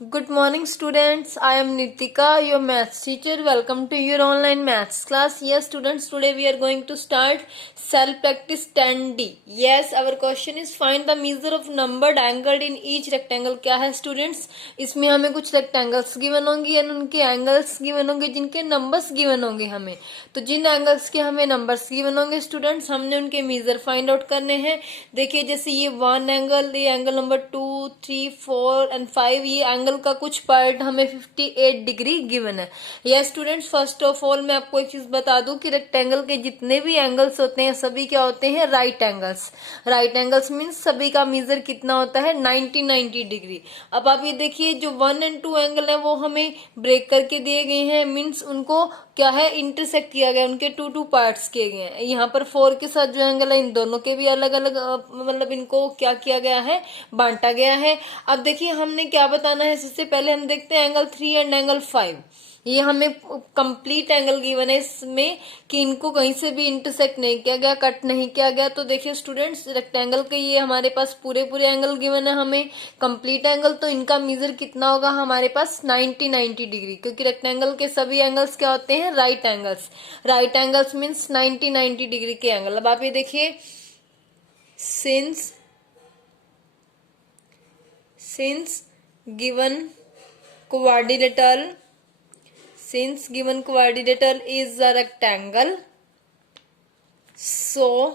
Good morning, students. I am Nitika, your maths teacher. Welcome to your online maths class. Yes, students, today we are going to start cell practice 10D. Yes, our question is find the measure of numbered angle in each rectangle. क्या है students? इसमें हमें कुछ rectangles given होंगे या उनके angles given होंगे जिनके numbers given होंगे हमें. तो जिन angles के हमें numbers given होंगे students, हमने उनके measure find out करने हैं. देखिए जैसे ये 1 angle, ये angle number 2, 3, 4 and 5, ये एंगल का कुछ पार्ट हमें 58 डिग्री गिवन है. Yes students, first of all मैं आपको एक चीज बता दूं कि रेक्टेंगल के जितने भी एंगल्स होते हैं सभी क्या होते हैं, right angles. Right angles means सभी का मेजर कितना होता है, 90 डिग्री. अब आप ये देखिए जो 1 एंड 2 एंगल है वो हमें ब्रेक करके दिए गए हैं, मीन्स उनको क्या है, इंटरसेक्ट किया गया, उनके टू पार्ट्स किए गए हैं. यहाँ पर 4 के साथ जो एंगल है इन दोनों के भी अलग अलग मतलब इनको क्या किया गया है, बांटा गया है. अब देखिए हमने क्या बताना है, सबसे पहले हम देखते हैं एंगल 3 एंड एंगल 5. ये हमें कंप्लीट एंगल गिवन है इसमें कि इनको कहीं से भी इंटरसेक्ट नहीं किया गया, कट नहीं किया गया. तो देखिए स्टूडेंट्स, रेक्टेंगल के ये हमारे पास पूरे एंगल गिवन है हमें कंप्लीट एंगल. तो इनका मेजर कितना होगा हमारे पास, 90 डिग्री, क्योंकि रेक्टेंगल के सभी एंगल्स क्या होते हैं, right angles. Right angles means 90 degree के एंगल. अब आप ये देखिए, since given quadrilateral is a rectangle, so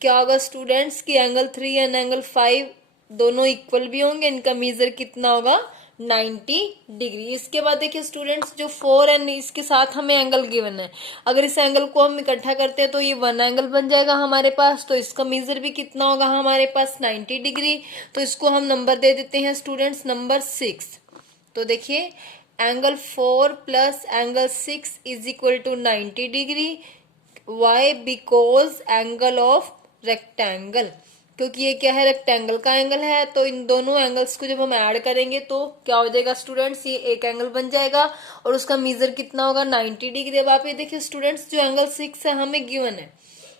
क्या होगा स्टूडेंट्स कि एंगल 3 एंड एंगल 5 दोनों इक्वल भी होंगे, इनका मेजर कितना होगा, 90 डिग्री. इसके बाद देखिए स्टूडेंट्स, जो 4 एंड इसके साथ हमें एंगल गिवन है, अगर इस एंगल को हम इकट्ठा करते हैं तो ये 1 एंगल बन जाएगा हमारे पास. तो इसका मेजर भी कितना होगा हमारे पास, 90 डिग्री. तो इसको हम नंबर दे देते हैं स्टूडेंट्स, नंबर 6. तो देखिए angle 4 plus angle 6 is equal to 90 degree. Why? Because angle of rectangle, क्योंकि ये क्या है, रेक्टेंगल का एंगल है. तो इन दोनों एंगल्स को जब हम ऐड करेंगे तो क्या हो जाएगा स्टूडेंट्स, ये एक एंगल बन जाएगा और उसका मेजर कितना होगा, 90 डिग्री. अब आप ये देखिए स्टूडेंट्स, जो एंगल 6 है हमें गिवन है,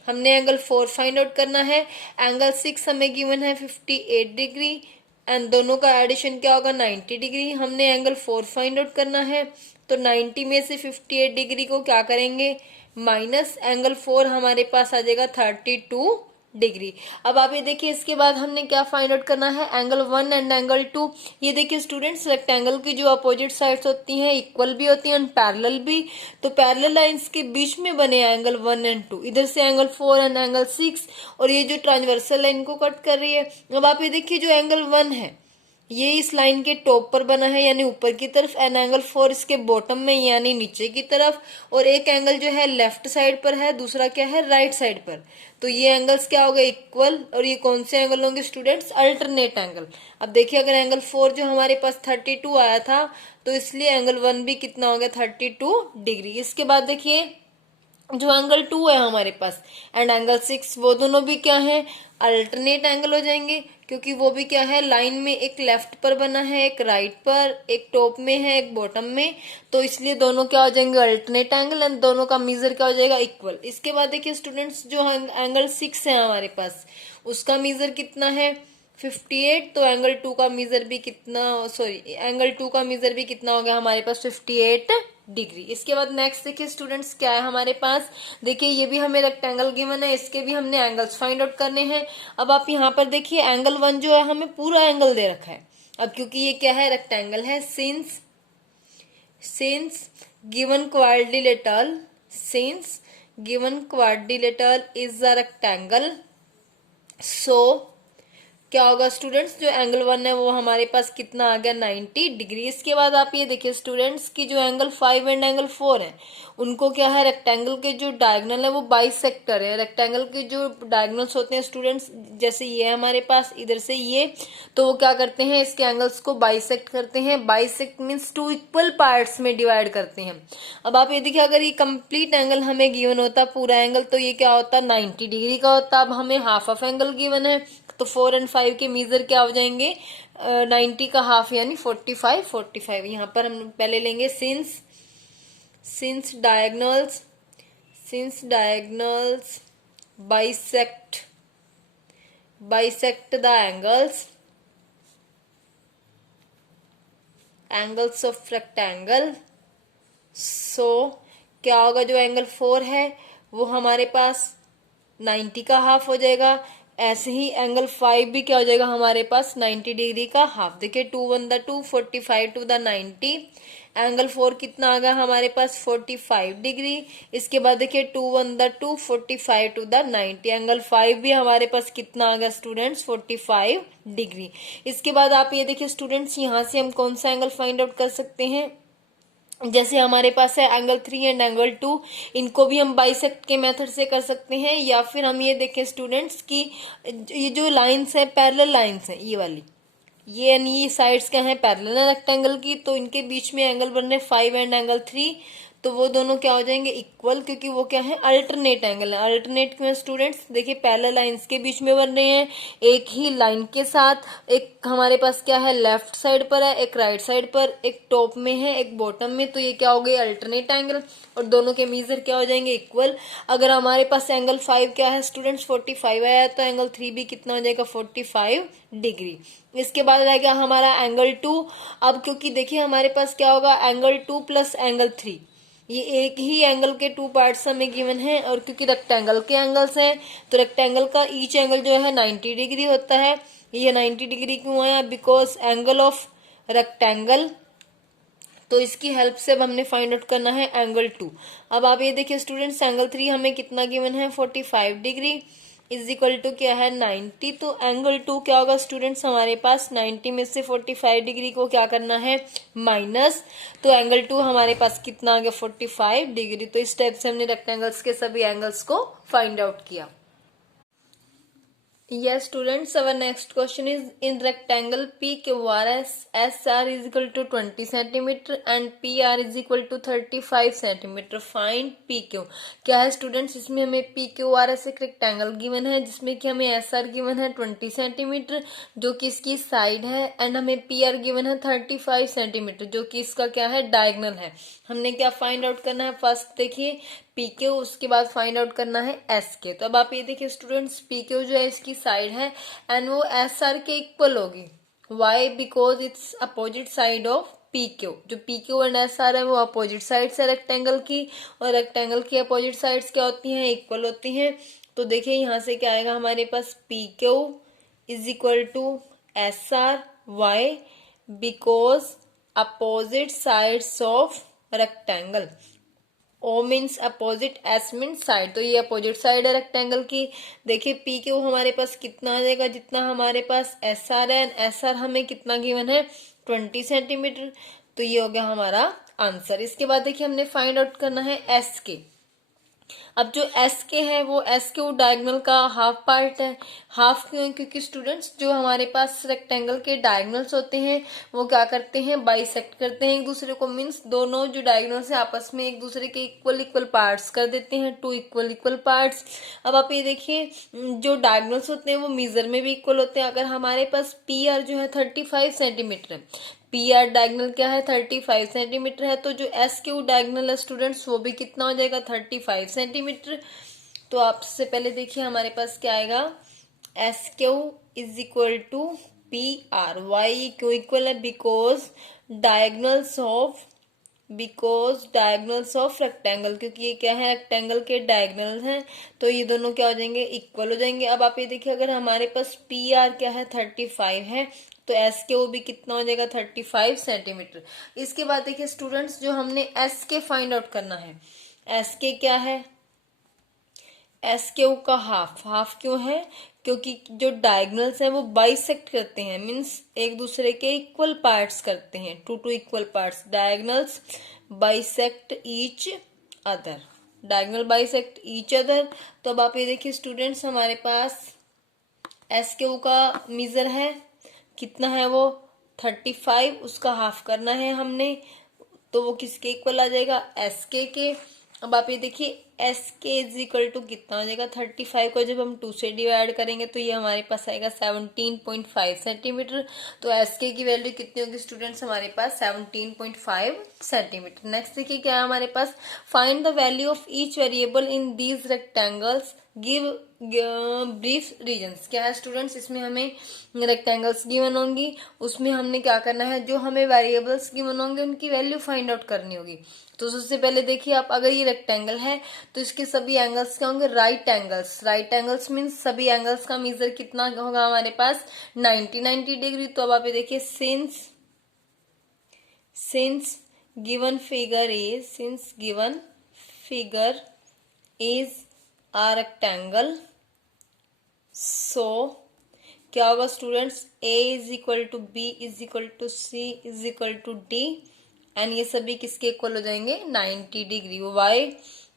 हमने एंगल 4 फाइंड आउट करना है. एंगल 6 हमें गिवन है 58 डिग्री एंड दोनों का एडिशन क्या होगा, 90 डिग्री. हमने एंगल 4 फाइंड आउट करना है, तो 90 में से 58 डिग्री को क्या करेंगे, माइनस एंगल 4 हमारे पास आ जाएगा 32 डिग्री. अब आप ये देखिए, इसके बाद हमने क्या फाइंड आउट करना है, एंगल 1 एंड एंगल 2. ये देखिए स्टूडेंट्स, रेक्टेंगल की जो अपोजिट साइड्स होती हैं इक्वल भी होती हैं और पैरेलल भी. तो पैरेलल लाइंस के बीच में बने एंगल 1 एंड 2, इधर से एंगल 4 एंड एंगल 6, और ये जो ट्रांसवर्सल लाइन को कट कर रही है. अब आप ये देखिए जो एंगल 1 है ये इस लाइन के टॉप पर बना है यानी ऊपर की तरफ, एंड एंगल 4 इसके बॉटम में यानी नीचे की तरफ, और एक एंगल जो है लेफ्ट साइड पर है, दूसरा क्या है, राइट साइड पर. तो ये एंगल्स क्या हो गए, इक्वल. और ये कौन से एंगल होंगे स्टूडेंट्स, अल्टरनेट एंगल. अब देखिए अगर एंगल 4 जो हमारे पास 32 आया था, तो इसलिए एंगल 1 भी कितना हो गया, 32 डिग्री. इसके बाद देखिए जो एंगल 2 है हमारे पास एंड एंगल 6, वो दोनों भी क्या है, अल्टरनेट एंगल हो जाएंगे, क्योंकि वो भी क्या है, लाइन में एक लेफ्ट पर बना है, एक राइट पर, एक टॉप में है, एक बॉटम में. तो इसलिए दोनों क्या हो जाएंगे, अल्टरनेट एंगल, एंड दोनों का मेजर क्या हो जाएगा, इक्वल. इसके बाद देखिए स्टूडेंट्स, जो एंगल 6 है हमारे पास उसका मेजर कितना है, 58. तो एंगल 2 का मेजर भी कितना, सॉरी एंगल 2 का मेजर भी कितना हो गया हमारे पास, 58 डिग्री. इसके बाद नेक्स्ट देखिए स्टूडेंट्स, क्या है हमारे पास, देखिए ये भी हमें रेक्टेंगल गिवन है, इसके भी हमने एंगल्स फाइंड आउट करने हैं. अब आप यहाँ पर देखिए एंगल 1 जो है हमें पूरा एंगल दे रखा है. अब क्योंकि ये क्या है, रेक्टेंगल है, since given quadrilateral is a rectangle, so क्या होगा स्टूडेंट्स, जो एंगल 1 है वो हमारे पास कितना आ गया, 90 डिग्री. इसके बाद आप ये देखिए स्टूडेंट्स की जो एंगल 5 एंड एंगल 4 है उनको क्या है, रेक्टेंगल के जो डायगोनल है वो बाइसेक्टर है. रेक्टेंगल के जो डायगोनल्स होते हैं स्टूडेंट्स, जैसे ये हमारे पास इधर से ये, तो वो क्या करते हैं, इसके एंगल्स को बाइसेक्ट करते हैं. बाइसेक्ट मीन्स 2 इक्वल पार्ट्स में डिवाइड करते हैं. अब आप ये देखिए, अगर ये कंप्लीट एंगल हमें गिवन होता पूरा एंगल, तो ये क्या होता, 90 डिग्री का होता. अब हमें हाफ ऑफ एंगल गिवन है, तो 4 एंड 5 के मेजर क्या हो जाएंगे, 90 का हाफ यानी 45. यहाँ पर हम पहले लेंगे since diagonals bisect the angles, angles of rectangle. So क्या होगा, जो एंगल 4 है वो हमारे पास 90 का हाफ हो जाएगा। ऐसे ही एंगल 5 भी क्या हो जाएगा हमारे पास 90 डिग्री का हाफ। देखिए 2 1 द 2, 45 टू द 90। एंगल 4 कितना आ गया हमारे पास 45 डिग्री। इसके बाद देखिए 2 1 द 2, 45 टू द 90। एंगल 5 भी हमारे पास कितना आ गया स्टूडेंट्स 45 डिग्री। इसके बाद आप ये देखिए स्टूडेंट्स, यहाँ से हम कौन सा एंगल फाइंड आउट कर सकते हैं। जैसे हमारे पास है एंगल 3 एंड एंगल 2, इनको भी हम बाइसेक्ट के मेथड से कर सकते हैं, या फिर हम ये देखें स्टूडेंट्स कि ये जो लाइंस है पैरेलल लाइंस है, ये वाली, ये यानी ये साइड्स क्या है पैरेलल रेक्टेंगल की, तो इनके बीच में एंगल बन रहे 5 एंड एंगल 3, तो वो दोनों क्या हो जाएंगे इक्वल, क्योंकि वो क्या है अल्टरनेट एंगल है। अल्टरनेट क्यों स्टूडेंट्स, देखिए पैरेलल लाइंस के बीच में बन रहे हैं, एक ही लाइन के साथ, एक हमारे पास क्या है लेफ्ट साइड पर है, एक राइट साइड पर, एक टॉप में है एक बॉटम में, तो ये क्या हो गए अल्टरनेट एंगल, और दोनों के मेजर क्या हो जाएंगे इक्वल। अगर हमारे पास एंगल 5 क्या है स्टूडेंट्स 45 आया, तो एंगल 3 भी कितना हो जाएगा 45 डिग्री। इसके बाद रह गया हमारा एंगल 2। अब क्योंकि देखिए हमारे पास क्या होगा एंगल 2 प्लस एंगल 3, ये एक ही एंगल के 2 पार्ट्स हमें गिवन है, और क्योंकि रेक्टेंगल के एंगल्स हैं तो रेक्टेंगल का ईच एंगल जो है 90 डिग्री होता है। ये 90 डिग्री क्यों आया, बिकॉज एंगल ऑफ रेक्टेंगल, तो इसकी हेल्प से अब हमने फाइंड आउट करना है एंगल 2। अब आप ये देखिए स्टूडेंट्स, एंगल 3 हमें कितना गिवन है 45 डिग्री इज इक्वल टू क्या है 90, तो एंगल 2 क्या होगा स्टूडेंट्स हमारे पास 90 में से 45 डिग्री को क्या करना है माइनस, तो एंगल 2 हमारे पास कितना आ गया 45 डिग्री। तो इस टाइप से हमने रेक्टेंगल्स के सभी एंगल्स को फाइंड आउट किया। Yes, students, our next question is in rectangle PQR SR is equal to 20 centimeter and PR is equal to 35 centimeter. Find PQ। क्या है स्टूडेंट्स, इसमें हमें PQRS एक रेक्टेंगल गिवन है जिसमें कि हमें SR गिवन है 20 सेंटीमीटर जो कि इसकी साइड है, एंड हमें PR गिवन है 35 सेंटीमीटर जो कि इसका क्या है डायगोनल है। हमने क्या फाइंड आउट करना है, फर्स्ट देखिए PQ, उसके बाद फाइंड आउट करना है SK। तो अब आप ये देखिए स्टूडेंट्स, PQ जो है इसकी साइड है एंड वो SR के इक्वल होगी। Why, because it's opposite side of PQ। जो PQ एंड SR है वो अपोजिट साइड्स है रेक्टेंगल की, और रेक्टेंगल की अपोजिट साइड्स क्या होती हैं इक्वल होती हैं। तो देखिए यहाँ से क्या आएगा हमारे पास PQ is equal to SR। Why, because opposite sides of rectangle. O means opposite, S means side, तो ये अपोजिट साइड है रेक्टेंगल की। देखिए PQ हमारे पास कितना आ जाएगा, जितना हमारे पास SR है, SR हमें कितना गिवन है 20 सेंटीमीटर, तो ये हो गया हमारा आंसर। इसके बाद देखिए हमने फाइंड आउट करना है SK। अब जो SK है वो SQ डायगोनल का हाफ पार्ट है। हाफ क्यों, क्योंकि स्टूडेंट्स जो हमारे पास रेक्टेंगल के डायगोनल्स होते हैं वो क्या करते हैं बाइसेक्ट करते हैं एक दूसरे को, मीन्स दोनों जो डायगोनल्स हैं आपस में एक दूसरे के इक्वल इक्वल पार्ट्स कर देते हैं, 2 इक्वल इक्वल पार्ट्स। अब आप ये देखिए जो डायगोनल्स होते हैं वो मेजर में भी इक्वल होते हैं। अगर हमारे पास PR जो है 35 सेंटीमीटर है, PR डायगोनल क्या है 35 सेंटीमीटर है, तो जो SQ डायगोनल है स्टूडेंट्स वो भी कितना हो जाएगा 35 सेंटीमीटर। तो आपसे पहले देखिए हमारे पास क्या आएगा, SQ is equal to PR। Why क्यों इक्वल है, बिकॉज डायगोनल्स ऑफ रेक्टेंगल, क्योंकि ये क्या है रेक्टेंगल के डायगोनल हैं, तो ये दोनों क्या हो जाएंगे इक्वल हो जाएंगे। अब आप ये देखिए अगर हमारे पास PR क्या है 35 है, तो SQ भी कितना हो जाएगा 35 सेंटीमीटर। इसके बाद देखिए स्टूडेंट्स जो हमने SK फाइंड आउट करना है, SK क्या है, SQ का हाफ क्यों है, क्योंकि जो डायगोनल्स हैं वो बाइसेक्ट करते हैं, मीन्स एक दूसरे के इक्वल पार्ट्स करते हैं, 2 equal parts, diagonals bisect each other, diagonal bisect each other. तो अब आप ये देखिए स्टूडेंट्स हमारे पास SQ का मेजर है कितना है वो 35, उसका हाफ करना है हमने, तो वो किसके इक्वल आ जाएगा SK के। अब आप ये देखिए SK इज इक्वल टू कितना हो जाएगा 35 को जब हम 2 से डिवाइड करेंगे तो ये हमारे पास आएगा 17.5 सेंटीमीटर। तो SK की वैल्यू कितनी होगी स्टूडेंट्स हमारे पास 17.5 सेंटीमीटर। नेक्स्ट देखिए क्या है हमारे पास, find the value of each variable in these rectangles, brief reasons क्या है स्टूडेंट्स, इसमें हमें रेक्टेंगल्स गिवन होंगी, उसमें हमने क्या करना है, जो हमें वेरिएबल्स गिवन होंगे उनकी वैल्यू फाइंड आउट करनी होगी। तो सबसे पहले देखिए आप, अगर ये रेक्टेंगल है तो इसके सभी एंगल्स क्या होंगे, right angles. Right angles means सभी एंगल्स का मेजर कितना होगा हमारे पास, 90 डिग्री। तो अब आप ये देखिए, since given figure is a rectangle, so क्या होगा students, A is equal to B is equal to C is equal to D, and ये सभी किसके इक्वल हो जाएंगे, 90 degree. Why,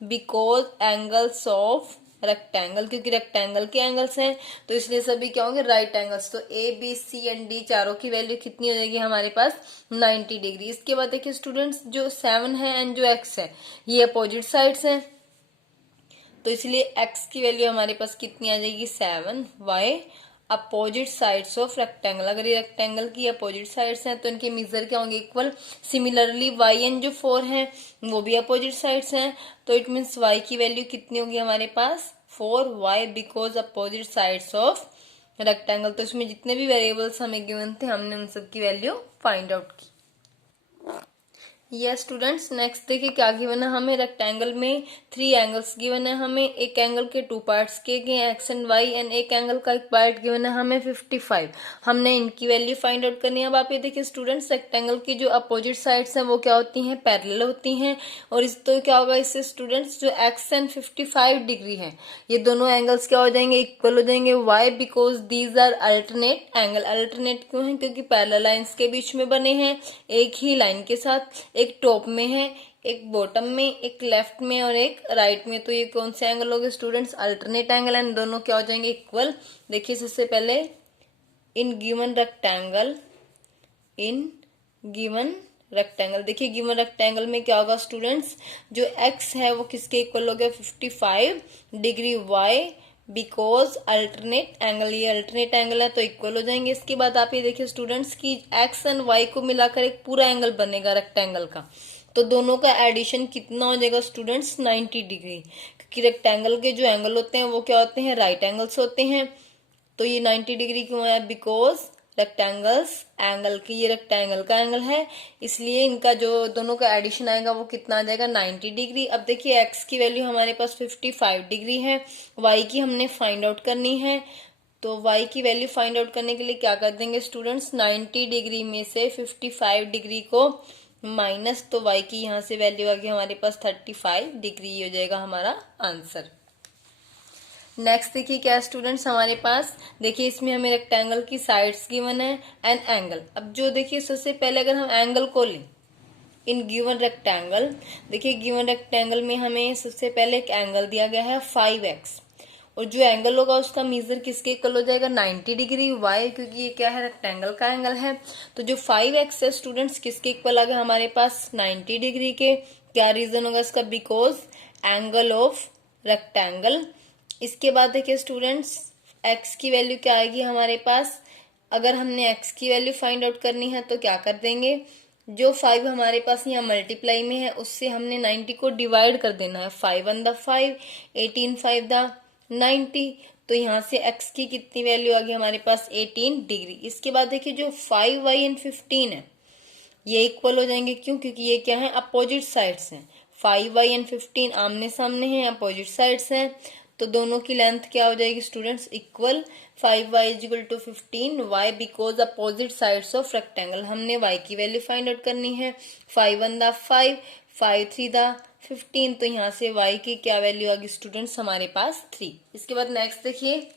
because angles of rectangle, क्योंकि रेक्टेंगल के एंगल्स हैं तो इसलिए सभी क्या होंगे, राइट एंगल्स। तो A B C and D चारों की वैल्यू कितनी हो जाएगी हमारे पास, 90 डिग्री। इसके बाद देखिए स्टूडेंट्स, जो 7 है एंड जो x है ये अपोजिट साइड्स हैं, तो इसलिए x की वैल्यू हमारे पास कितनी आ जाएगी, 7। Why, opposite sides of rectangle, अगर ये रेक्टेंगल की अपोजिट साइड्स हैं तो इनके मेजर क्या होंगे, इक्वल। सिमिलरली y एंड जो 4 हैं वो भी अपोजिट साइड्स हैं, तो इट मीन्स y की वैल्यू कितनी होगी हमारे पास, 4। Why, because opposite sides of rectangle. तो इसमें जितने भी वेरिएबल्स हमें गिवन थे हमने उन सब की वैल्यू फाइंड आउट की। यस स्टूडेंट्स, नेक्स्ट देखिए क्या गिवन है हमें, रेक्टेंगल में 3 एंगल्स गिवन है हमें, एक एंगल के 2 पार्ट्स किए गए एक्स एंड वाई, एंड एक एंगल का एक पार्ट गिवन है हमें 55। हमने इनकी वैल्यू फाइंड आउट करनी है। अब आप ये देखिए स्टूडेंट्स, रेक्टेंगल की जो अपोजिट साइड्स हैं वो क्या होती हैं, पैरेलल होती हैं, और इस तो क्या होगा इससे स्टूडेंट्स, जो एक्स एंड 55 डिग्री है ये दोनों एंगल्स क्या हो जाएंगे, इक्वल हो जाएंगे। Why, because these are alternate angle. Alternate क्यों है, क्योंकि पैरेलल लाइंस के बीच में बने हैं, एक ही लाइन के साथ, एक टॉप में है, एक बॉटम में, एक लेफ्ट में और एक राइट में। तो ये कौन से एंगल हो गए स्टूडेंट्स, अल्टरनेट एंगल, एंड दोनों क्या हो जाएंगे, इक्वल। देखिए सबसे पहले, इन गिवन रेक्टेंगल, देखिए गिवन रेक्टेंगल में क्या होगा स्टूडेंट्स, जो x है वो किसके इक्वल हो गया, 55 degree. y, because alternate angle, ये अल्टरनेट एंगल है तो इक्वल हो जाएंगे। इसके बाद आप ये देखिए स्टूडेंट्स की x एंड y को मिलाकर एक पूरा एंगल बनेगा रेक्टेंगल का, तो दोनों का एडिशन कितना हो जाएगा स्टूडेंट्स, 90 डिग्री। क्योंकि रेक्टेंगल के जो एंगल होते हैं वो क्या होते हैं, राइट एंगल्स होते हैं। तो ये 90 डिग्री क्यों है, बिकॉज रेक्टेंगल्स एंगल की, ये रेक्टेंगल का एंगल है इसलिए इनका जो दोनों का एडिशन आएगा वो कितना आ जाएगा, 90 डिग्री। अब देखिए x की वैल्यू हमारे पास 55 डिग्री है, y की हमने फाइंड आउट करनी है। तो y की वैल्यू फाइंड आउट करने के लिए क्या कर देंगे स्टूडेंट्स, 90 डिग्री में से 55 डिग्री को माइनस, तो y की यहाँ से वैल्यू आ गई हमारे पास 35 डिग्री, हो जाएगा हमारा आंसर। नेक्स्ट देखिए क्या स्टूडेंट्स हमारे पास, देखिए इसमें हमें रेक्टेंगल की साइड्स गिवन है एंड एंगल। अब जो देखिए सबसे पहले अगर हम एंगल को लें इन गिवन रेक्टेंगल, देखिए गिवन रेक्टेंगल में हमें सबसे पहले एक एंगल दिया गया है 5x, और जो एंगल होगा उसका मेजर किसके इक्वल हो जाएगा, 90 डिग्री। वाई, क्योंकि ये क्या है, रेक्टेंगल का एंगल है, तो जो 5x है स्टूडेंट्स किसके इक्वल आ गया हमारे पास, 90 डिग्री के। क्या रीजन होगा इसका, बिकॉज एंगल ऑफ रेक्टेंगल। इसके बाद देखिए स्टूडेंट्स, x की वैल्यू क्या आएगी हमारे पास, अगर हमने x की वैल्यू फाइंड आउट करनी है तो क्या कर देंगे, जो 5 हमारे पास यहाँ मल्टीप्लाई में है उससे हमने 90 को डिवाइड कर देना है, 5 1 द 5, 18 5 द 90, तो यहाँ से x की कितनी वैल्यू आ गई हमारे पास, 18 डिग्री। इसके बाद देखिए जो 5y एंड 15 है ये इक्वल हो जाएंगे, क्यों, क्योंकि ये क्या है, अपोजिट साइड्स हैं। 5y एंड 15 आमने सामने हैं, अपोजिट साइड्स हैं, तो दोनों की लेंथ क्या हो जाएगी students, equal. 5y is equal to 15, y because opposite sides of rectangle. हमने y की वैल्यू फाइंड आउट करनी है, 5 1 द 5, 5 3 द 15, तो यहाँ से y की क्या वैल्यू आ गई स्टूडेंट्स हमारे पास 3। इसके बाद नेक्स्ट देखिए,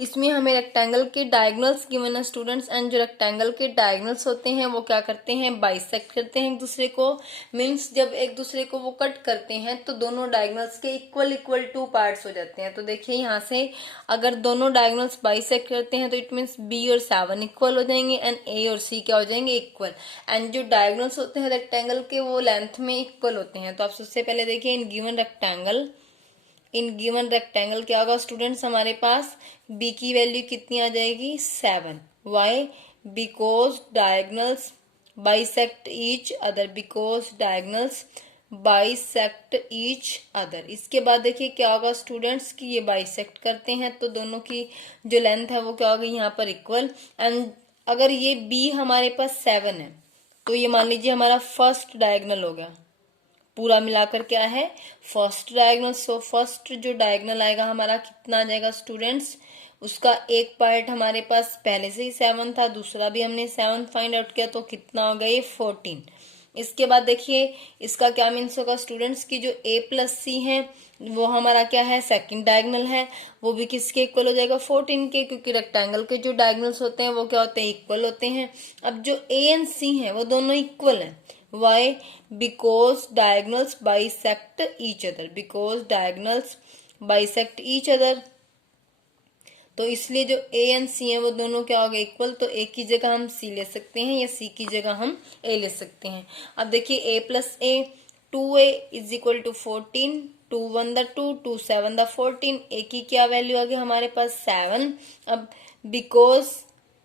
इसमें हमें रेक्टेंगल के डायगोनल्स गिवन है स्टूडेंट्स, एंड जो रेक्टेंगल के डायगोनल्स होते हैं वो क्या करते हैं, बाइसेक्ट करते हैं एक दूसरे को। मींस जब एक दूसरे को वो कट करते हैं तो दोनों डायगोनल्स के इक्वल 2 पार्ट्स हो जाते हैं। तो देखिए यहाँ से अगर दोनों डायगोनल्स बाइसेक्ट करते हैं तो इट मीन्स b और 7 इक्वल हो जाएंगे एंड a और c क्या हो जाएंगे, इक्वल। एंड जो डायगोनल्स होते हैं रेक्टेंगल के वो लेंथ में इक्वल होते हैं। तो आप सबसे पहले देखिए इन गिवन रेक्टेंगल क्या होगा स्टूडेंट्स हमारे पास, b की वैल्यू कितनी आ जाएगी, 7। Why, because diagonals bisect each other, because diagonals bisect each other. इसके बाद देखिए क्या होगा स्टूडेंट्स कि ये बाइसेक्ट करते हैं तो दोनों की जो लेंथ है वो क्या होगी यहाँ पर इक्वल। एंड अगर ये बी हमारे पास 7 है तो ये मान लीजिए हमारा फर्स्ट डायगोनल हो गया, पूरा मिलाकर क्या है फर्स्ट डायगोनल। सो फर्स्ट जो डायगोनल आएगा हमारा कितना आ जाएगा स्टूडेंट्स, उसका एक पार्ट हमारे पास पहले से ही 7 था, दूसरा भी हमने 7 फाइंड आउट किया तो कितना हो गया ये 14। इसके बाद देखिए इसका क्या मीन्स होगा स्टूडेंट्स की जो a प्लस सी है वो हमारा क्या है सेकंड डायगोनल है, वो भी किसके इक्वल हो जाएगा 14 के, क्योंकि रेक्टेंगल के जो डायगोनल्स होते हैं वो क्या होते हैं इक्वल होते हैं। अब जो a एंड c है वो दोनों इक्वल हैं। Why? Because diagonals bisect each other. Because diagonals bisect each other. तो इसलिए जो a एंड c है वो दोनों क्या हो गए इक्वल, तो a की जगह हम c ले सकते हैं या c की जगह हम a ले सकते हैं। अब देखिए a plus a 2a is equal to 14, 2 1 the 2, 2 7 the 14, a की क्या वैल्यू आ गई हमारे पास 7। अब बिकॉज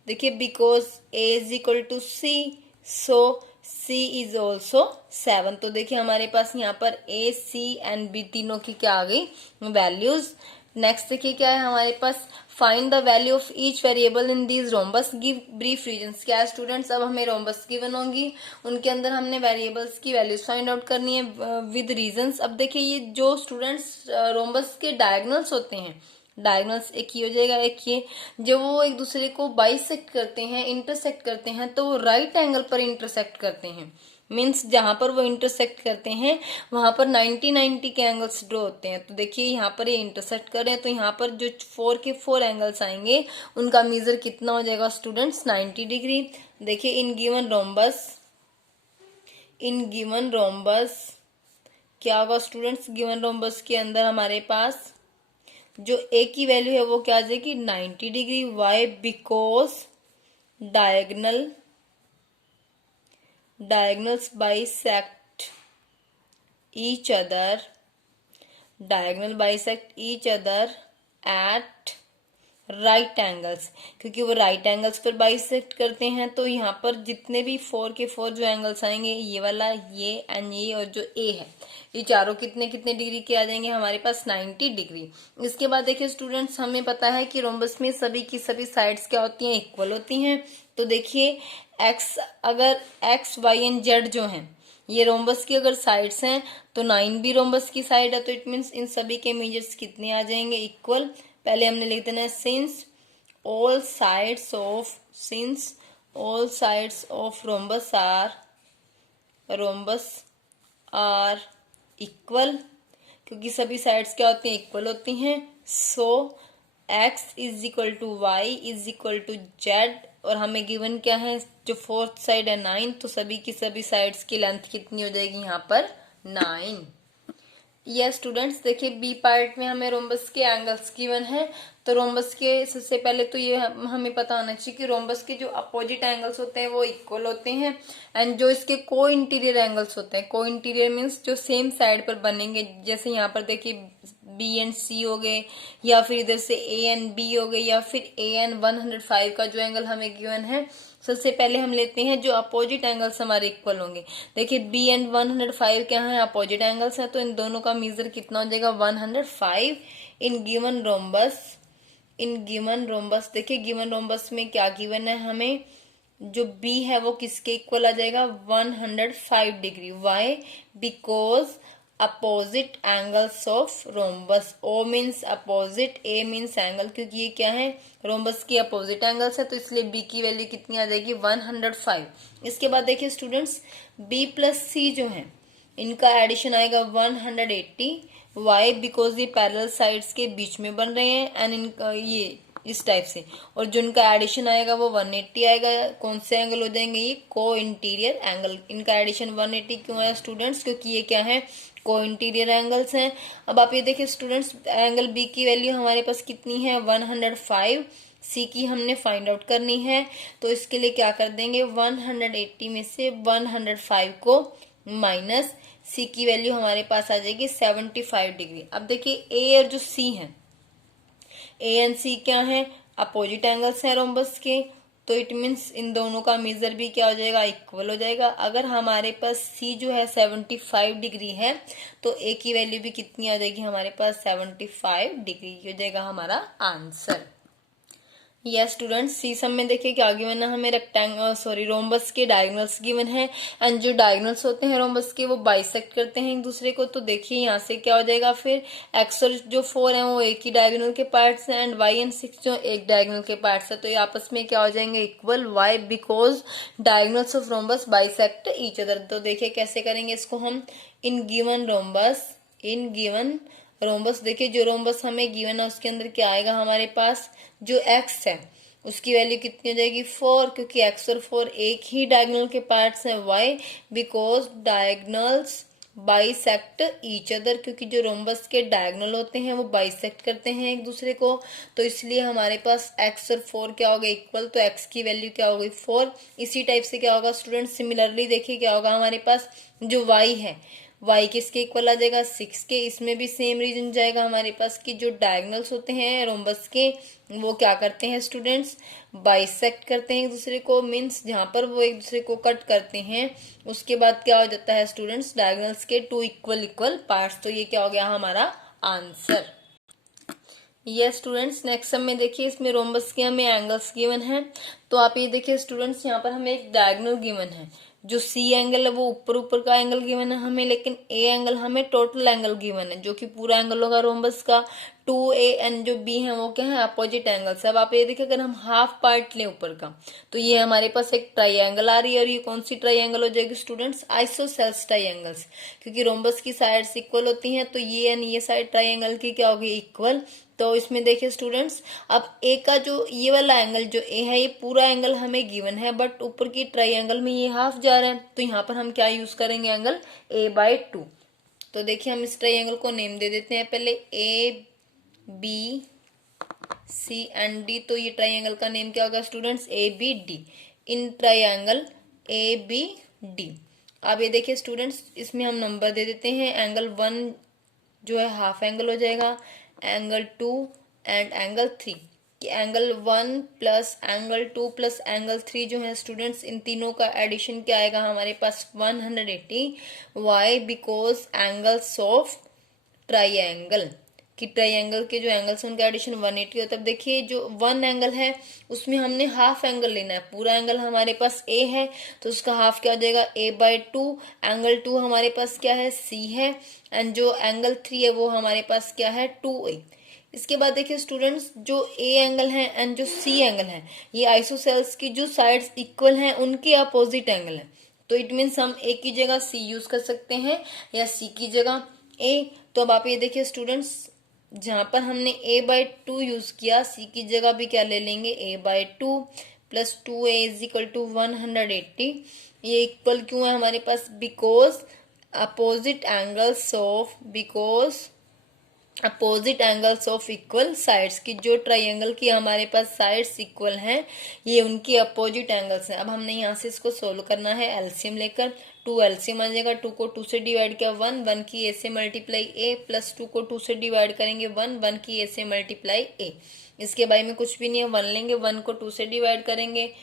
देखिए because a is equal to c, so c is also 7। तो देखिए हमारे पास यहाँ पर a c एंड b तीनों की क्या आ गई वैल्यूज। नेक्स्ट देखिए क्या है हमारे पास find the value of each variable in these rhombus give brief reasons. क्या है स्टूडेंट्स, अब हमें रोम्बस गिवन होंगी, उनके अंदर हमने वेरिएबल्स की वैल्यूज फाइंड आउट करनी है विद रीजंस। अब देखिए ये जो स्टूडेंट्स रोम्बस के डायगोनल्स होते हैं, डायगोनल्स एक ही हो जाएगा एक ये, जब वो एक दूसरे को बाइसेक्ट करते हैं इंटरसेक्ट करते हैं तो वो राइट एंगल पर इंटरसेक्ट करते हैं। मीन्स जहां पर वो इंटरसेक्ट करते हैं वहां पर 90 के एंगल्स ड्रॉ होते हैं। तो देखिए यहाँ पर ये इंटरसेक्ट कर रहे हैं तो यहाँ पर जो 4 के 4 एंगल्स आएंगे उनका मेजर कितना हो जाएगा स्टूडेंट्स 90 डिग्री। देखिए इन गिवन रोम्बस क्या होगा स्टूडेंट्स, गिवन रोम्बस के अंदर हमारे पास जो a की वैल्यू है वो क्या आ जाएगी 90 degree. Why? Because diagonals bisect each other at right angles, क्योंकि वो राइट एंगल्स पर बाइसेक्ट करते हैं। तो यहाँ पर जितने भी 4 के 4 जो एंगल्स आएंगे ये वाला ये एंड ये और जो a है ये चारों कितने कितने डिग्री के आ जाएंगे हमारे पास 90 डिग्री। इसके बाद देखिए स्टूडेंट्स हमें पता है कि रोम्बस में सभी की सभी साइड्स क्या होती हैं इक्वल होती हैं। तो देखिए अगर x y एंड z जो हैं ये रोम्बस की अगर साइड्स हैं तो 9 भी रोम्बस की साइड है, तो इट मीन्स इन सभी के मेजर्स कितने आ जाएंगे इक्वल। पहले हमने लिख देना है since all sides of rhombus are equal, क्योंकि सभी साइड्स क्या होती हैं इक्वल होती हैं। So x is equal to y is equal to z, और हमें गिवन क्या है जो फोर्थ साइड है 9, तो सभी की सभी साइड्स की लेंथ कितनी हो जाएगी यहाँ पर 9। यस स्टूडेंट्स देखिए बी पार्ट में हमें रोम्बस के एंगल्स गिवन है। तो रोम्बस के सबसे पहले तो ये हमें पता होना चाहिए कि रोम्बस के जो अपोजिट एंगल्स होते हैं वो इक्वल होते हैं, एंड जो इसके को इंटीरियर एंगल्स होते हैं, को इंटीरियर मीन्स जो सेम साइड पर बनेंगे, जैसे यहाँ पर देखिए बी एंड सी हो गए, या फिर इधर से ए एंड बी हो गए, या फिर ए एंड 105 का जो एंगल हमें गिवन है। सबसे पहले हम लेते हैं जो अपोजिट एंगल्स हमारे इक्वल होंगे। देखिए बी एंड 105 क्या है अपोजिट एंगल्स है, तो इन दोनों का मेजर कितना हो जाएगा 105 इन गिवन रोम्बस। देखिए गिवन रोम्बस में क्या गिवन है हमें, जो बी है वो किसके इक्वल आ जाएगा 105 degree. Why? Because opposite angles of rhombus, O means opposite, A means angle, क्योंकि ये क्या है रोम्बस की अपोजिट एंगल्स है, तो इसलिए बी की वैल्यू कितनी आ जाएगी 105। इसके बाद देखिए स्टूडेंट्स बी प्लस सी जो है इनका एडिशन आएगा 180। वाई? बिकॉज ये पैरेलल साइड्स के बीच में बन रहे हैं एंड इनका ये इस टाइप से, और जो इनका एडिशन आएगा वो 180 आएगा। कौन से एंगल हो जाएंगे ये को इंटीरियर एंगल। इनका एडिशन 180 क्यों आया स्टूडेंट्स, क्योंकि ये क्या है को इंटीरियर एंगल्स हैं। अब आप ये देखिए स्टूडेंट्स एंगल बी की वैल्यू हमारे पास कितनी है 105, सी की हमने फाइंड आउट करनी है, तो इसके लिए क्या कर देंगे 180 में से 105 को माइनस, सी की वैल्यू हमारे पास आ जाएगी 75 डिग्री। अब देखिए ए और जो सी है, ए एंड सी क्या है अपोजिट एंगल्स हैं रोम्बस के, तो इट मीन्स इन दोनों का मेजर भी क्या हो जाएगा, इक्वल हो जाएगा। अगर हमारे पास सी जो है 75 डिग्री है तो ए की वैल्यू भी कितनी आ जाएगी हमारे पास, 75 डिग्री हो जाएगा हमारा आंसर। यस स्टूडेंट्स, सी सम में देखिए क्या गिवन है हमें, रोम्बस के डायगोनल्स गिवन है एंड जो डायगोनल्स होते हैं रोम्बस के वो बाइसेक्ट करते हैं एक दूसरे को। तो देखिए यहाँ से क्या हो जाएगा, फिर एक्स और जो 4 है वो एक ही डायगोनल के पार्ट्स हैं एंड वाई एंड 6 जो एक डायगोनल के पार्ट्स है, तो ये आपस में क्या हो जाएंगे, equal. Y because diagonals of rhombus bisect each other. तो देखिए कैसे करेंगे इसको हम, इन गिवन रोम्बस देखिए जो रोम्बस हमें गिवन है उसके अंदर क्या आएगा हमारे पास, जो एक्स है उसकी वैल्यू कितनी हो जाएगी, 4, क्योंकि एक्स और 4 एक ही डायगोनल के पार्ट्स हैं। Y because diagonals bisect each other, क्योंकि जो रोम्बस के डायगोनल होते हैं वो बाइसेक्ट करते हैं एक दूसरे को, तो इसलिए हमारे पास एक्स और 4 क्या हो गए, इक्वल। तो एक्स की वैल्यू क्या हो गई, 4। इसी टाइप से क्या होगा स्टूडेंट, सिमिलरली देखिए क्या होगा हमारे पास, जो वाई है y किसके इक्वल आ जाएगा, 6 के। इसमें भी सेम रीजन जाएगा हमारे पास कि जो डायगोनल्स होते हैं रोम्बस के वो क्या करते हैं स्टूडेंट्स, बाइसेक्ट करते हैं एक दूसरे को, मीन्स जहां पर वो एक दूसरे को कट करते हैं उसके बाद क्या हो जाता है स्टूडेंट्स, डायगोनल्स के 2 इक्वल पार्ट्स। तो ये क्या हो गया हमारा आंसर। ये स्टूडेंट्स नेक्स्ट सम में देखिए इसमें रोम्बस के हमें एंगल्स गिवन है। तो आप ये देखिए स्टूडेंट्स यहाँ पर हमें एक डायगोनल गिवन है, जो सी एंगल है वो ऊपर का एंगल गिवन है हमें, लेकिन ए एंगल हमें टोटल एंगल गिवन है जो कि पूरा एंगल होगा रोम्बस का। 2a एंड जो b है वो क्या है, अपोजिट एंगल्स। अब आप ये देखिए अगर हम हाफ पार्ट लें ऊपर का तो ये हमारे पास एक ट्राइंगल आ रही है, और ये कौन सी ट्राइंगल हो जाएगी स्टूडेंट्स, आइसोसेल्स ट्राइंगल्स, क्योंकि रोम्बस की साइड्स इक्वल होती हैं। तो ये एंड ये साइड ट्राइंगल की क्या होगी, इक्वल। तो इसमें देखिए स्टूडेंट्स, अब ए का जो ये वाला एंगल जो ए है ये पूरा एंगल हमें गिवन है, बट ऊपर की ट्राइंगल में ये हाफ जा रहा है, तो यहाँ पर हम क्या यूज करेंगे, एंगल a/2। तो देखिए हम इस ट्राइंगल को नेम दे देते हैं पहले, A B C and D. तो ये ट्राइंगल का नेम क्या होगा students, ABD। In triangle ABD। अब ये देखिए स्टूडेंट्स इसमें हम नंबर दे देते हैं, एंगल 1 जो है हाफ एंगल हो जाएगा, angle 2 and angle 3। Angle 1 plus angle 2 plus angle 3 जो है स्टूडेंट्स, इन तीनों का एडिशन क्या आएगा हमारे पास, 180। Y because angles of triangle, कि ट्राइंगल के जो एंगल्स हैं उनका एडिशन 180 होता है। अब देखिए जो 1 एंगल है उसमें हमने हाफ एंगल लेना है, पूरा एंगल हमारे पास a है तो उसका हाफ क्या हो जाएगा, a/2। एंगल 2 हमारे पास क्या है, c है, एंड जो एंगल 3 है वो हमारे पास क्या है, 2a। इसके बाद देखिए स्टूडेंट्स जो a एंगल है एंड जो c एंगल है ये आइसोसेल्स की जो साइड्स इक्वल हैं उनके अपोजिट एंगल है। तो इट मीन्स हम a की जगह c यूज कर सकते हैं या c की जगह a। तो अब आप ये देखिए स्टूडेंट्स, जहां पर हमने a/2 यूज किया, c की जगह भी क्या ले लेंगे, a/2 plus 2a is equal to 180। ये इक्वल क्यों है हमारे पास, because opposite angles of equal sides, की जो ट्राइंगल की हमारे पास साइड्स इक्वल हैं ये उनकी अपोजिट एंगल्स हैं। अब हमने यहाँ से इसको सोल्व करना है एलसीएम लेकर। 2 एलसीएम आ जाएगा, 2 को 2 से डिवाइड किया 1 की a से मल्टीप्लाई a, प्लस 2 को 2 से डिवाइड करेंगे 1 की a से मल्टीप्लाई a। इसके बारे में कुछ भी नहीं है, 1 लेंगे, 1 को 2 से डिवाइड करेंगे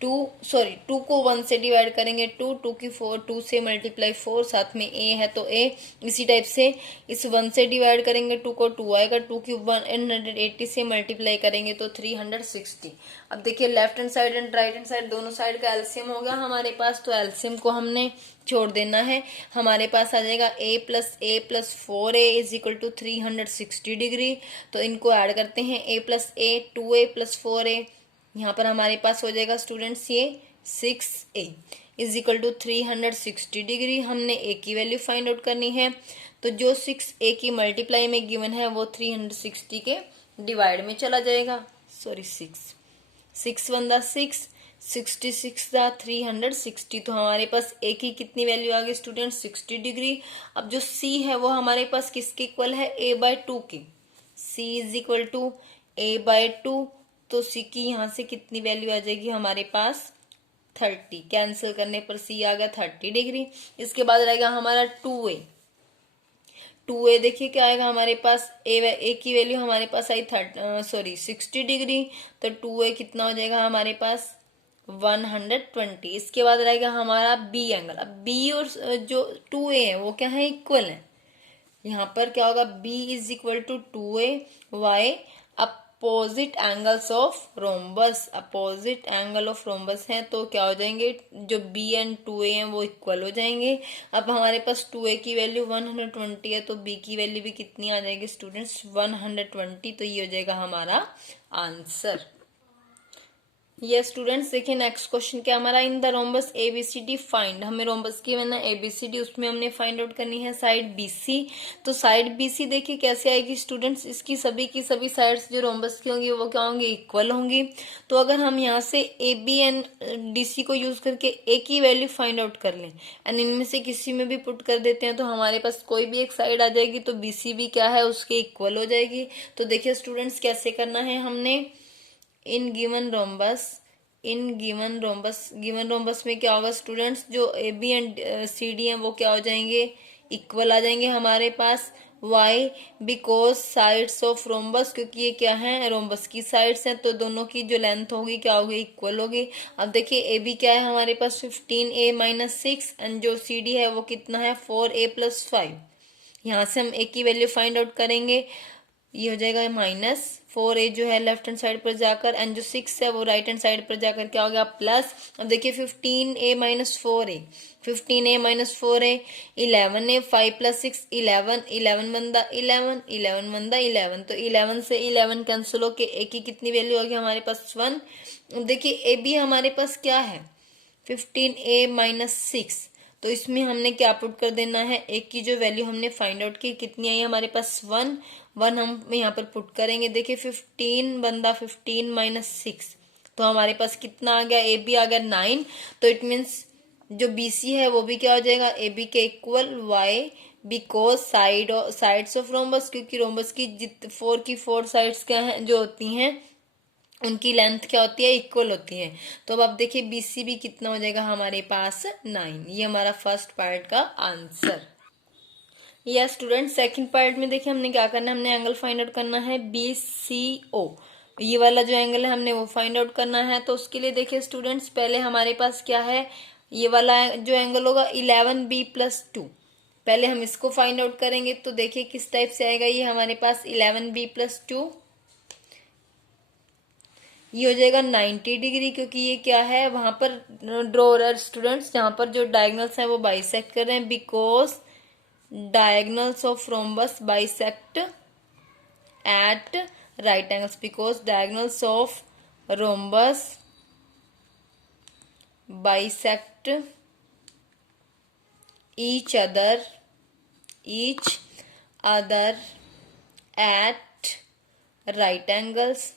2 को 1 से डिवाइड करेंगे 2 की 4, 2 से मल्टीप्लाई 4, साथ में a है तो a। इसी टाइप से इस 1 से डिवाइड करेंगे 2 को 2 आएगा, 2 की 180 से मल्टीप्लाई करेंगे तो 360। अब देखिए left hand side and right hand side दोनों साइड का एलसीएम हो गया हमारे पास, तो एलसीएम को हमने छोड़ देना है। हमारे पास आ जाएगा a plus 4a is equal to 360 degree. तो इनको ऐड करते हैं, a plus a 2a plus 4a, यहाँ पर हमारे पास हो जाएगा स्टूडेंट्स ये 6a is equal to 360 degree. हमने a की वैल्यू फाइंड आउट करनी है, तो जो 6a की मल्टीप्लाई में गिवन है वो 360 के डिवाइड में चला जाएगा। 6 1 6, 66 360। तो हमारे पास a की कितनी वैल्यू आ गई स्टूडेंट, 60 डिग्री। अब जो c है वो हमारे पास किसके इक्वल है, a/2 की। c is equal to a/2, तो c की यहाँ से कितनी वैल्यू आ जाएगी हमारे पास, 30। कैंसिल करने पर c आ गया 30 डिग्री। इसके बाद रहेगा हमारा 2a देखिए क्या आएगा हमारे पास, a की वैल्यू हमारे पास आई 60 डिग्री, तो 2a कितना हो जाएगा हमारे पास 120। इसके बाद रहेगा हमारा बी एंगल। अब बी और जो 2A है वो क्या है, इक्वल है। यहाँ पर क्या होगा, B is equal to 2A, why opposite angles of rhombus. Opposite angle of rhombus है तो क्या हो जाएंगे, जो B एंड 2A हैं वो इक्वल हो जाएंगे। अब हमारे पास 2A की वैल्यू 120 है तो B की वैल्यू भी कितनी आ जाएगी स्टूडेंट्स, 120। तो ये हो जाएगा हमारा आंसर। ये स्टूडेंट्स देखिए नेक्स्ट क्वेश्चन क्या हमारा, in the rhombus ABCD find. हमें रोम्बस की मैंने एबीसीडी उसमें हमने फाइंड आउट करनी है साइड बीसी। तो साइड बीसी देखिए कैसे आएगी स्टूडेंट्स, इसकी सभी की सभी साइड्स जो रोम्बस की होंगी वो क्या होंगी, इक्वल होंगी। तो अगर हम यहाँ से ए बी एंड डीसी को यूज करके ए की वैल्यू फाइंड आउट कर लें एंड इनमें से किसी में भी पुट कर देते हैं तो हमारे पास कोई भी एक साइड आ जाएगी, तो बीसी भी क्या है उसके इक्वल हो जाएगी। तो देखिए स्टूडेंट्स कैसे करना है हमने, इन गिवन रोम्बस में क्या होगा स्टूडेंट्स, जो A B and C D है वो क्या हो जाएंगे, इक्वल आ जाएंगे हमारे पास। Why because sides of rhombus, क्योंकि ये क्या है, रोम्बस की साइड्स हैं तो दोनों की जो लेंथ होगी क्या होगी, इक्वल होगी। अब देखिए ए बी क्या है हमारे पास 15A - 6 एंड जो सी डी है वो कितना है 4A + 5। यहाँ से हम ए की वैल्यू फाइंड आउट करेंगे, ये हो जाएगा -4A जो है लेफ्ट हैंड साइड पर जाकर एंड जो 6 है वो राइट हैंड साइड पर जाकर क्या हो गया प्लस। अब देखिए 15A - 4A 11A 5 + 6 11 11 बंदा 11 11 बंदा 11, तो 11 से 11 कैंसिल होके ए की कितनी वैल्यू होगी हमारे पास 1। अब देखिए ए बी हमारे पास क्या है 15A - 6, तो इसमें हमने क्या पुट कर देना है, एक की जो वैल्यू हमने फाइंड आउट की कितनी आई हमारे पास 1 हम यहाँ पर पुट करेंगे। देखिए 15 बंदा 15 - 6, तो हमारे पास कितना आ गया, ए बी आ गया 9। तो इट मीन्स जो बी सी है वो भी क्या हो जाएगा, ए बी के equal. Y because sides of rhombus, क्योंकि रोम्बस की 4 साइड्स क्या है जो होती हैं उनकी लेंथ क्या होती है, इक्वल होती है। तो अब आप देखिए बीसी भी कितना हो जाएगा हमारे पास 9। ये हमारा फर्स्ट पार्ट का आंसर। या स्टूडेंट सेकंड पार्ट में देखिए हमने क्या करना है, हमने एंगल फाइंड आउट करना है BCO। ये वाला जो एंगल है हमने वो फाइंड आउट करना है। तो उसके लिए देखिए स्टूडेंट्स पहले हमारे पास क्या है, ये वाला जो एंगल होगा 11B + 2। पहले हम इसको फाइंड आउट करेंगे तो देखिए किस टाइप से आएगा, ये हमारे पास 11B + 2 ये हो जाएगा 90 डिग्री, क्योंकि ये क्या है वहां पर ड्रॉ स्टूडेंट्स जहां पर जो डायगोनल्स हैं वो बाइसेक्ट कर रहे हैं, because diagonals of rhombus bisect at right angles, because diagonals of rhombus bisect each other at right angles।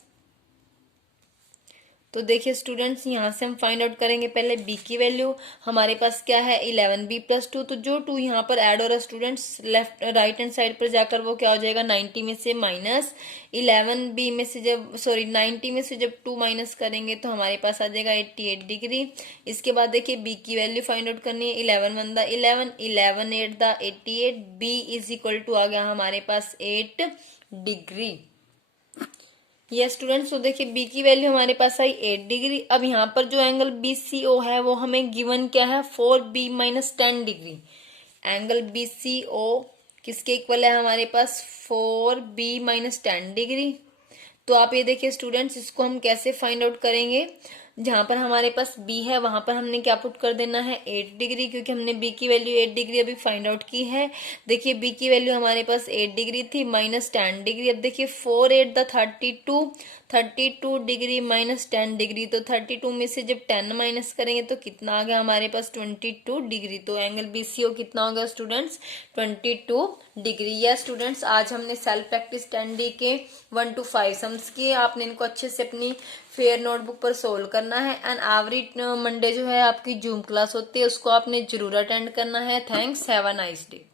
तो देखिए स्टूडेंट्स यहाँ से हम फाइंड आउट करेंगे पहले b की वैल्यू। हमारे पास क्या है 11B + 2, तो जो 2 यहाँ पर ऐड हो रहा है students left right hand side पर जाकर वो क्या हो जाएगा 90 में से -11B में से जब 90 में से जब 2 माइनस करेंगे तो हमारे पास आ जाएगा 88 डिग्री। इसके बाद देखिए b की वैल्यू फाइंड आउट करनी है, 11 बंदा 11 11 8 दा 88, b इज इक्वल टू आ गया हमारे पास 8 डिग्री। ये स्टूडेंट्स तो देखिए b की वैल्यू हमारे पास आई 8 डिग्री। अब यहाँ पर जो एंगल BCO है वो हमें गिवन क्या है 4B - 10 डिग्री। एंगल BCO किसके इक्वल है हमारे पास 4B - 10 डिग्री। तो आप ये देखिए स्टूडेंट्स इसको हम कैसे फाइंड आउट करेंगे, जहां पर हमारे पास b है वहां पर हमने क्या पुट कर देना है 8 डिग्री, क्योंकि हमने b की वैल्यू 8 डिग्री अभी फाइंड आउट की है। देखिए b की वैल्यू हमारे पास 8 डिग्री थी -10 डिग्री। अब देखिए 4 8 दा 32 डिग्री -10 डिग्री, तो 32 में से जब 10 माइनस करेंगे तो कितना आ गया हमारे पास 22 डिग्री। तो एंगल BCO कितना होगा स्टूडेंट्स 22 डिग्री। या स्टूडेंट्स आज हमने सेल्फ प्रैक्टिस 10D के 1 to 5 सम्स किए। आपने इनको अच्छे से अपनी फेयर नोटबुक पर सोल्व करना है एंड एवरी मंडे जो है आपकी जूम क्लास होती है उसको आपने जरूर अटेंड करना है। Thanks, have a nice day.